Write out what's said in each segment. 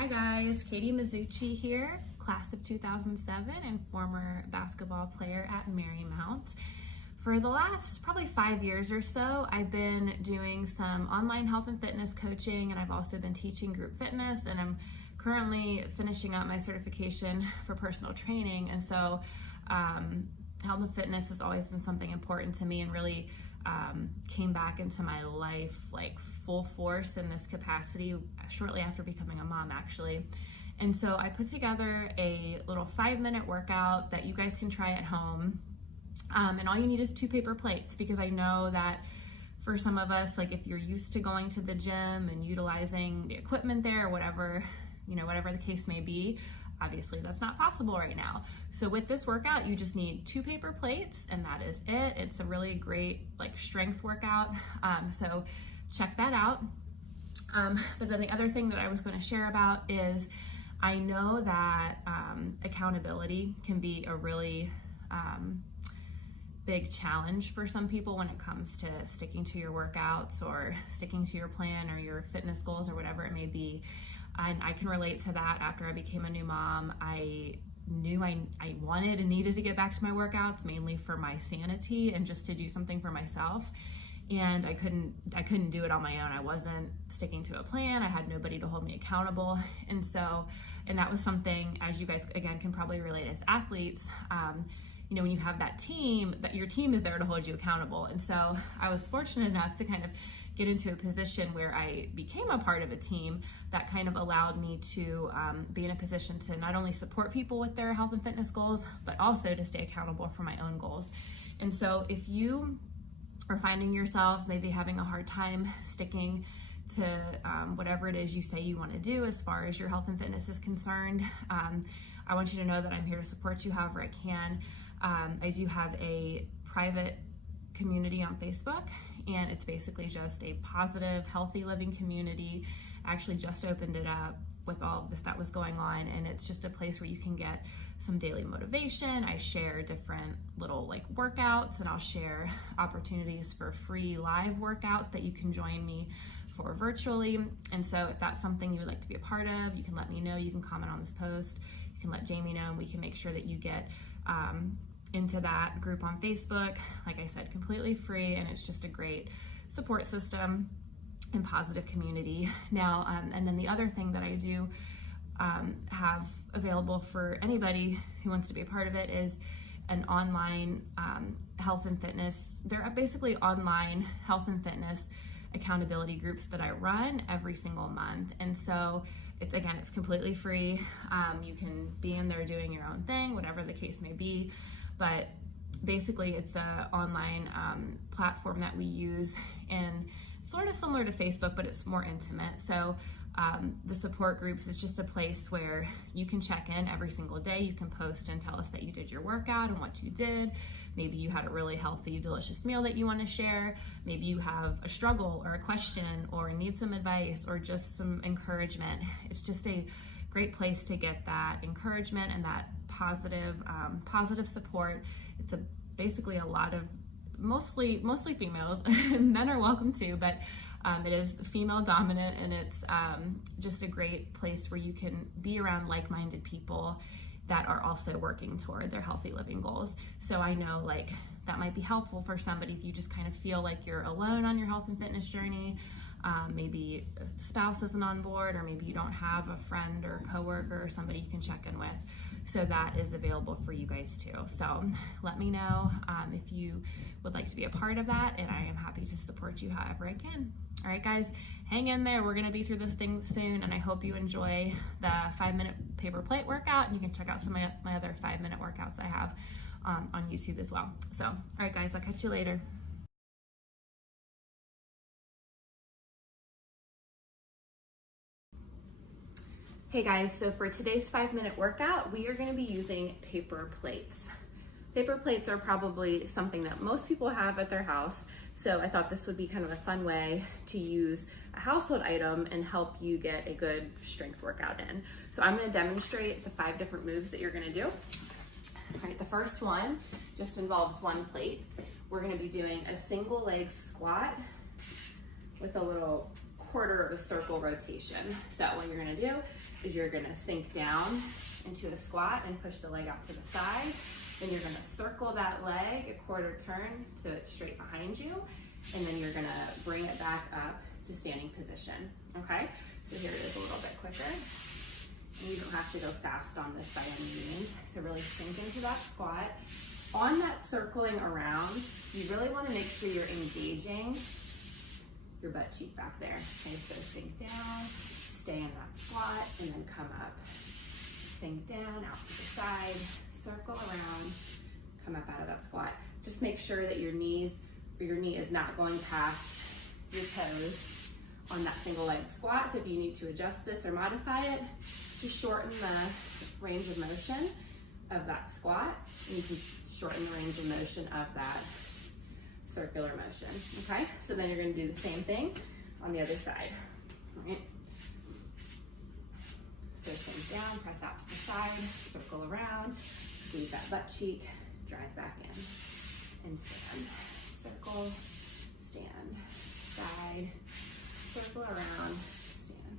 Hi guys, Katie Mizuchi here, class of 2007 and former basketball player at Marymount. For the last probably 5 years or so, I've been doing some online health and fitness coaching, and I've also been teaching group fitness, and I'm currently finishing up my certification for personal training. And so health and fitness has always been something important to me, and really came back into my life like full force in this capacity shortly after becoming a mom, actually. And so I put together a little 5-minute workout that you guys can try at home. And all you need is 2 paper plates, because I know that for some of us, like if you're used to going to the gym and utilizing the equipment there, or whatever, whatever the case may be, obviously that's not possible right now. So with this workout, you just need 2 paper plates, and that is it. It's a really great strength workout. So check that out. But then the other thing that I was going to share about is I know that accountability can be a really big challenge for some people when it comes to sticking to your workouts or sticking to your plan or your fitness goals or whatever it may be. And I can relate to that. After I became a new mom, I knew I wanted and needed to get back to my workouts, mainly for my sanity and just to do something for myself. And I couldn't do it on my own. I wasn't sticking to a plan. I had nobody to hold me accountable. And that was something, as you guys again can probably relate as athletes, when you have that team, that your team is there to hold you accountable. And so I was fortunate enough to kind of get into a position where I became a part of a team that kind of allowed me to be in a position to not only support people with their health and fitness goals, but also to stay accountable for my own goals. And so if you are finding yourself maybe having a hard time sticking to whatever it is you say you want to do as far as your health and fitness is concerned, I want you to know that I'm here to support you however I can. I do have a private community on Facebook, and it's basically just a positive, healthy living community. I actually just opened it up with all of this that was going on, and it's just a place where you can get some daily motivation. I share different little workouts, and I'll share opportunities for free live workouts that you can join me for virtually. And so if that's something you would like to be a part of, you can let me know. You can comment on this post. You can let Jamie know, and we can make sure that you get into that group on Facebook. Like I said, completely free, and it's just a great support system and positive community. Now, and then the other thing that I do have available for anybody who wants to be a part of it is an online health and fitness. There are basically online health and fitness accountability groups that I run every single month. And so it's completely free. You can be in there doing your own thing, whatever the case may be. But basically it's an online platform that we use, and sort of similar to Facebook, but it's more intimate. So the support groups is just a place where you can check in every single day. You can post and tell us that you did your workout and what you did. Maybe you had a really healthy, delicious meal that you want to share. Maybe you have a struggle or a question or need some advice or just some encouragement. It's just a great place to get that encouragement and that positive support. It's basically a lot of mostly females. Men are welcome too, but it is female dominant, and it's just a great place where you can be around like-minded people that are also working toward their healthy living goals. So I know that might be helpful for somebody if you just kind of feel like you're alone on your health and fitness journey. Maybe a spouse isn't on board, or maybe you don't have a friend or coworker or somebody you can check in with. So that is available for you guys too. So let me know if you would like to be a part of that, and I am happy to support you however I can. All right, guys, hang in there. We're gonna be through this thing soon, and I hope you enjoy the 5-minute paper plate workout, and you can check out some of my other 5-minute workouts I have on YouTube as well. So, all right, guys, I'll catch you later. Hey guys, so for today's 5-minute workout, we are going to be using paper plates. Paper plates are probably something that most people have at their house, so I thought this would be kind of a fun way to use a household item and help you get a good strength workout in. So I'm going to demonstrate the 5 different moves that you're going to do. All right, the first one just involves 1 plate. We're going to be doing a single leg squat with a little quarter of a circle rotation. So what you're gonna do is you're gonna sink down into a squat and push the leg out to the side. Then you're gonna circle that leg a quarter turn so it's straight behind you. And then you're gonna bring it back up to standing position, okay? So here it is a little bit quicker. And you don't have to go fast on this by any means. So really sink into that squat. On that circling around, you really wanna make sure you're engaging your butt cheek back there. Okay, so sink down, stay in that squat, and then come up. Sink down, out to the side, circle around, come up out of that squat. Just make sure that your knee is not going past your toes on that single leg squat. So if you need to adjust this or modify it, just shorten the range of motion of that squat, and you can shorten the range of motion of that circular motion, okay? So then you're gonna do the same thing on the other side, all right? So sink down, press out to the side, circle around, squeeze that butt cheek, drive back in, and stand. Circle, stand, side, circle around, stand.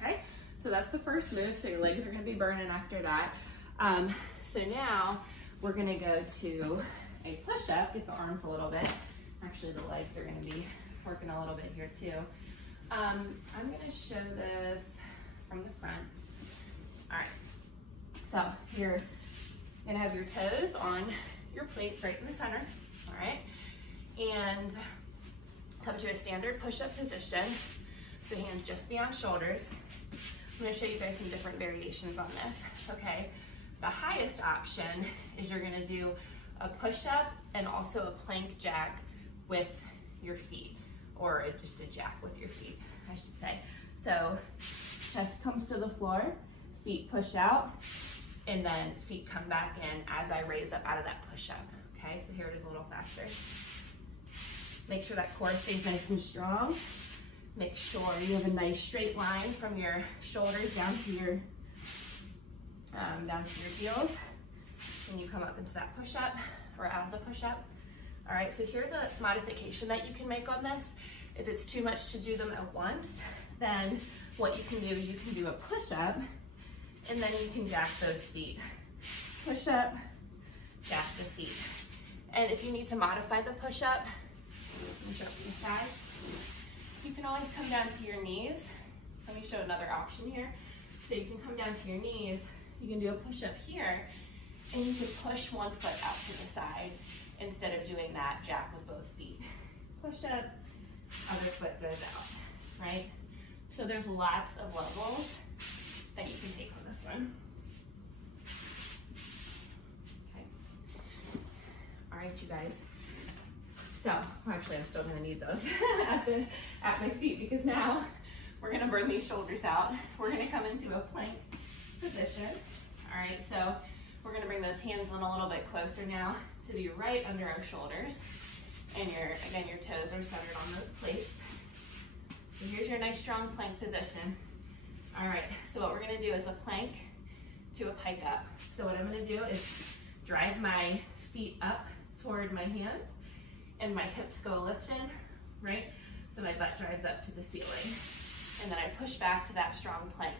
Okay, so that's the first move. So your legs are gonna be burning after that. So now we're gonna go to a push-up, get the arms a little bit. Actually, the legs are gonna be working a little bit here too. I'm gonna show this from the front. All right, so you're gonna have your toes on your plates right in the center, all right? And come to a standard push-up position. So hands just beyond shoulders. I'm gonna show you guys some different variations on this, okay? The highest option is you're gonna do a push-up and also a plank jack with your feet, or just a jack with your feet, I should say. So chest comes to the floor, feet push out, and then feet come back in as I raise up out of that push-up, okay? So here it is a little faster. Make sure that core stays nice and strong. Make sure you have a nice straight line from your shoulders down to your heels. And you come up into that push-up, or out of the push-up. All right, so here's a modification that you can make on this. If it's too much to do them at once, then what you can do is you can do a push-up, and then you can jack those feet. Push-up, jack the feet. And if you need to modify the push-up, let me show it from the side. You can always come down to your knees. Let me show another option here. So you can come down to your knees, you can do a push-up here, and you can push one foot out to the side instead of doing that jack with both feet. Push up, other foot goes out, right? So there's lots of levels that you can take on this one. Okay. All right, you guys. So, well, actually I'm still gonna need those at my feet, because now we're gonna bring these shoulders out. We're gonna come into a plank position. All right, so we're gonna bring those hands in a little bit closer now to be right under our shoulders. And again, your toes are centered on those plates. So here's your nice strong plank position. All right, so what we're gonna do is a plank to a pike up. So what I'm gonna do is drive my feet up toward my hands, and my hips go lifting, right? So my butt drives up to the ceiling. And then I push back to that strong plank.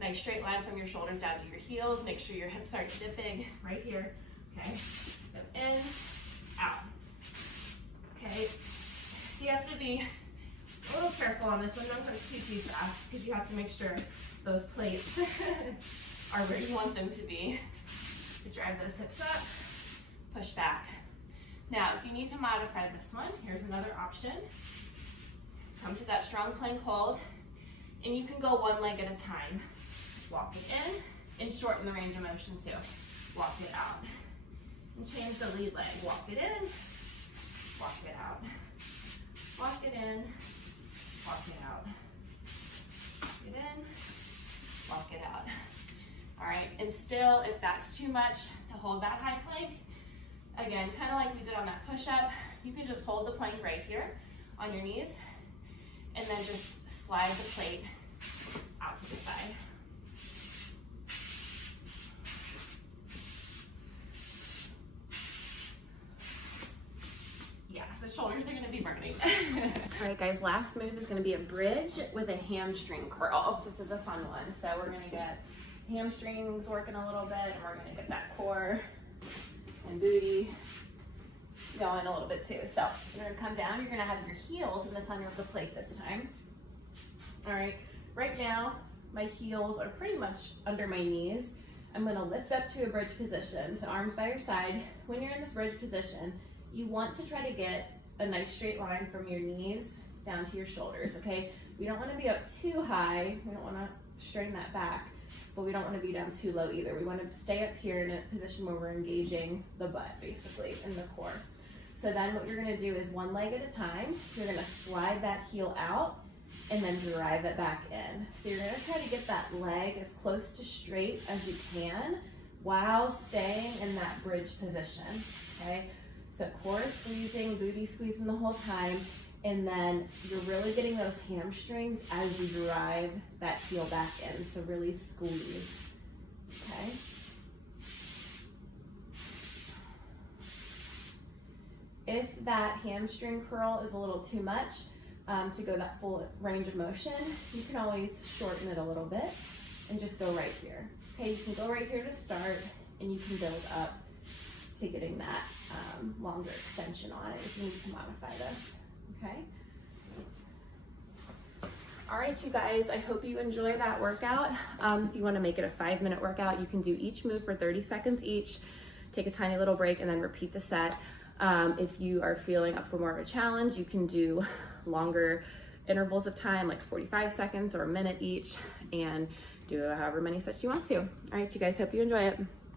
Nice straight line from your shoulders down to your heels. Make sure your hips aren't dipping right here, okay? So in, out, okay? So you have to be a little careful on this one. Don't go too fast, because you have to make sure those plates are where you want them to be. To drive those hips up, push back. Now, if you need to modify this one, here's another option. Come to that strong plank hold, and you can go one leg at a time. Walk it in, and shorten the range of motion too. Walk it out. And change the lead leg. Walk it in, walk it out. Walk it in, walk it out. Walk it in, walk it out. All right, and still, if that's too much to hold that high plank, again, kind of like we did on that push-up, you can just hold the plank right here on your knees, and then just slide the plate out to the side. shoulders are gonna be burning. All right guys, last move is gonna be a bridge with a hamstring curl. This is a fun one. So we're gonna get hamstrings working a little bit, and we're gonna get that core and booty going a little bit too. So you're gonna come down, you're gonna have your heels in the center of the plate this time. All right, right now, my heels are pretty much under my knees. I'm gonna lift up to a bridge position, so arms by your side. When you're in this bridge position, you want to try to get a nice straight line from your knees down to your shoulders, okay? We don't wanna be up too high, we don't wanna strain that back, but we don't wanna be down too low either. We wanna stay up here in a position where we're engaging the butt, basically, in the core. So then what you're gonna do is one leg at a time. You're gonna slide that heel out and then drive it back in. So you're gonna try to get that leg as close to straight as you can while staying in that bridge position, okay? So core squeezing, booty squeezing the whole time, and then you're really getting those hamstrings as you drive that heel back in, so really squeeze, okay? If that hamstring curl is a little too much, to go that full range of motion, you can always shorten it a little bit and just go right here. Okay, you can go right here to start, and you can build up to getting that longer extension on it if you need to modify this, okay? All right, you guys, I hope you enjoy that workout. If you wanna make it a 5-minute workout, you can do each move for 30 seconds each, take a tiny little break, and then repeat the set. If you are feeling up for more of a challenge, you can do longer intervals of time, like 45 seconds or a minute each, and do however many sets you want to. All right, you guys, hope you enjoy it.